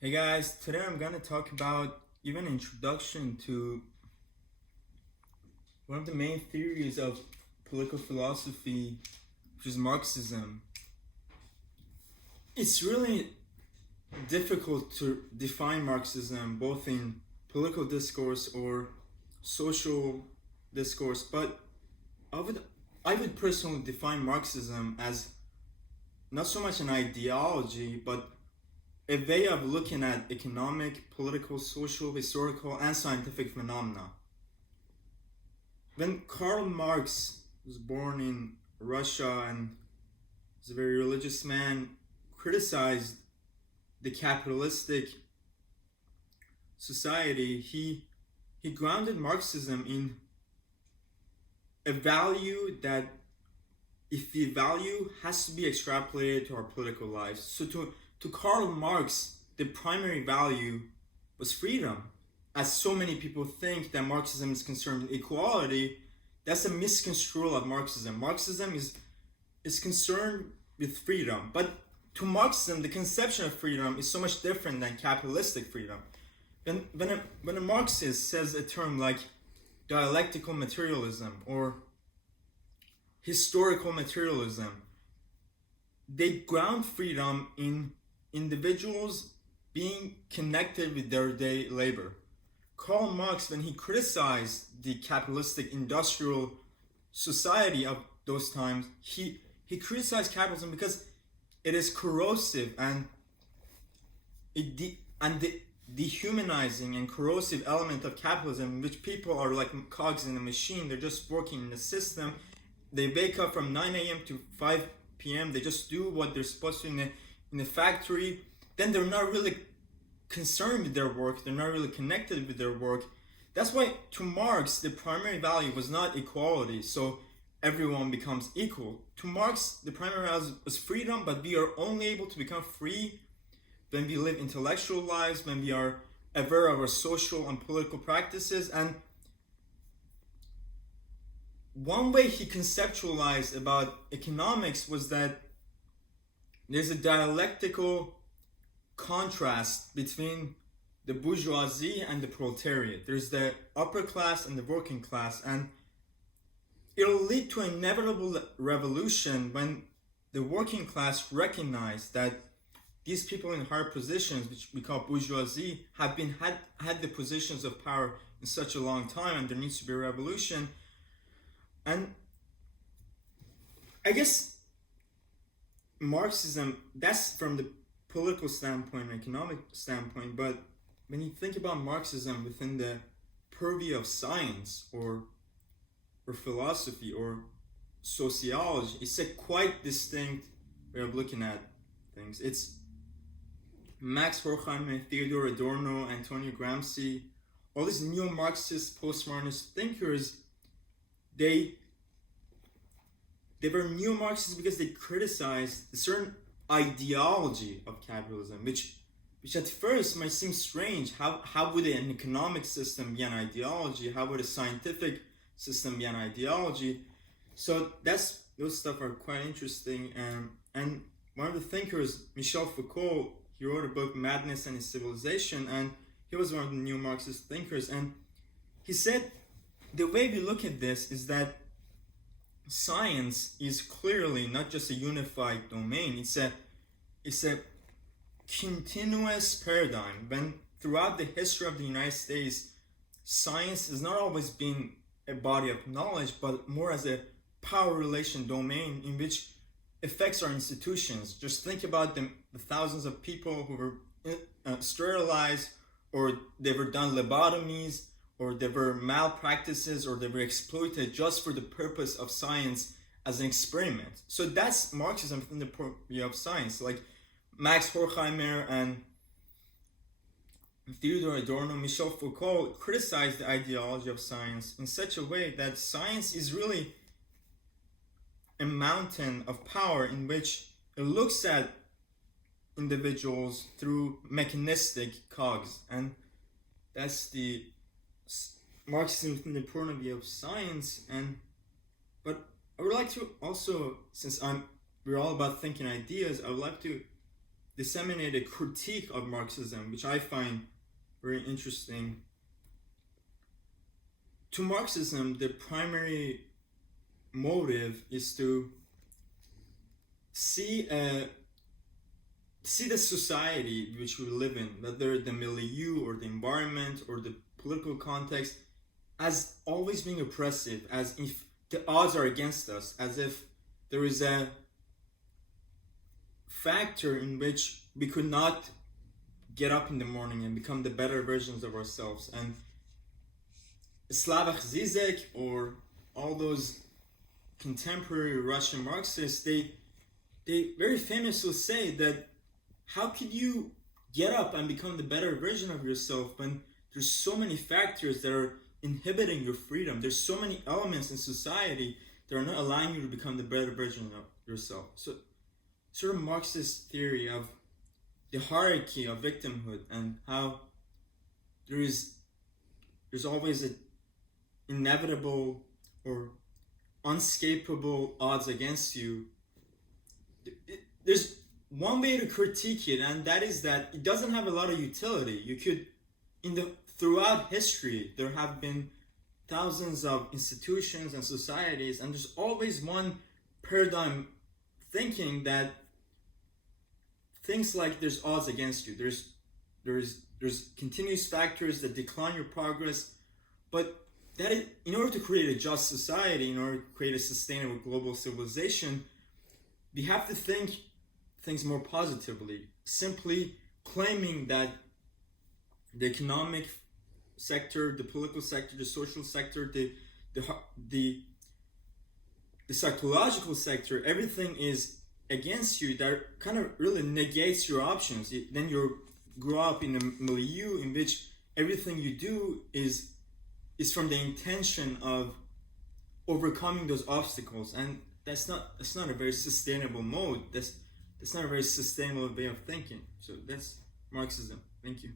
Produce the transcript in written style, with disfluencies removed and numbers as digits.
Hey guys, today I'm gonna talk about even an introduction to one of the main theories of political philosophy, which is Marxism. It's really difficult to define Marxism both in political discourse or social discourse, but I would I would personally define Marxism as not so much an ideology, but a way of looking at economic, political, social, historical, and scientific phenomena. When Karl Marx was born in Russia and was a very religious man, criticized the capitalistic society, he grounded Marxism in a value that, if the value has to be extrapolated to our political lives. So to Karl Marx, the primary value was freedom. As so many people think that Marxism is concerned with equality, that's a misconstrual of Marxism. Marxism is concerned with freedom. But to Marxism, the conception of freedom is so much different than capitalistic freedom. When a Marxist says a term like dialectical materialism or historical materialism, they ground freedom in individuals being connected with their day labor. Karl Marx, when he criticized the capitalistic industrial society of those times, he criticized capitalism because it is corrosive and the dehumanizing and corrosive element of capitalism, in which people are like cogs in a machine. They're just working in the system. They wake up from 9 a.m. to 5 p.m. They just do what they're supposed to in the factory. Then they're not really concerned with their work. They're not really connected with their work. That's why to Marx, the primary value was not equality, so everyone becomes equal. To Marx, the primary value was freedom, but we are only able to become free when we live intellectual lives, when we are aware of our social and political practices. And one way he conceptualized about economics was that there's a dialectical contrast between the bourgeoisie and the proletariat. There's the upper class and the working class, and it'll lead to an inevitable revolution when the working class recognize that these people in higher positions, which we call bourgeoisie, have had the positions of power in such a long time, and there needs to be a revolution. And I guess Marxism, that's from the political standpoint and economic standpoint, but when you think about Marxism within the purview of science or philosophy or sociology, it's a quite distinct way of looking at things. It's Max Horkheimer, Theodore Adorno, Antonio Gramsci, all these neo-Marxist, postmodernist thinkers, they were neo-Marxists because they criticized a certain ideology of capitalism, which at first might seem strange. How would an economic system be an ideology? How would a scientific system be an ideology? So those stuff are quite interesting. And one of the thinkers, Michel Foucault, he wrote a book, Madness and Civilization, and he was one of the neo-Marxist thinkers. And he said the way we look at this is that science is clearly not just a unified domain. It's a continuous paradigm. When throughout the history of the United States, science has not always been a body of knowledge, but more as a power relation domain in which affects our institutions. Just think about the thousands of people who were sterilized, or they were done lobotomies, or there were malpractices, or they were exploited just for the purpose of science as an experiment. So that's Marxism within the purview of science. Like Max Horkheimer and Theodore Adorno, Michel Foucault criticized the ideology of science in such a way that science is really a mountain of power in which it looks at individuals through mechanistic cogs. And that's the Marxism within the point of view of science. But I would like to also, since we're all about thinking ideas, I would like to disseminate a critique of Marxism, which I find very interesting. To Marxism, the primary motive is to see the society which we live in, whether the milieu or the environment or the political context, as always being oppressive, as if the odds are against us, as if there is a factor in which we could not get up in the morning and become the better versions of ourselves. And Slavoj Zizek or all those contemporary Russian Marxists, they very famously say that how could you get up and become the better version of yourself when there's so many factors that are inhibiting your freedom? There's so many elements in society that are not allowing you to become the better version of yourself. So sort of Marxist theory of the hierarchy of victimhood and how there's always an inevitable or unescapable odds against you. There's one way to critique it, and that is that it doesn't have a lot of utility. You could, throughout history, there have been thousands of institutions and societies, and there's always one paradigm thinking that things like there's odds against you. There's continuous factors that decline your progress, but that is, in order to create a just society, in order to create a sustainable global civilization, we have to think things more positively. Simply claiming that the economic sector, the political sector, the social sector, the psychological sector, everything is against you, that kind of really negates your options. Then you grow up in a milieu in which everything you do is from the intention of overcoming those obstacles, and that's not a very sustainable mode. That's not a very sustainable way of thinking. So that's Marxism. Thank you.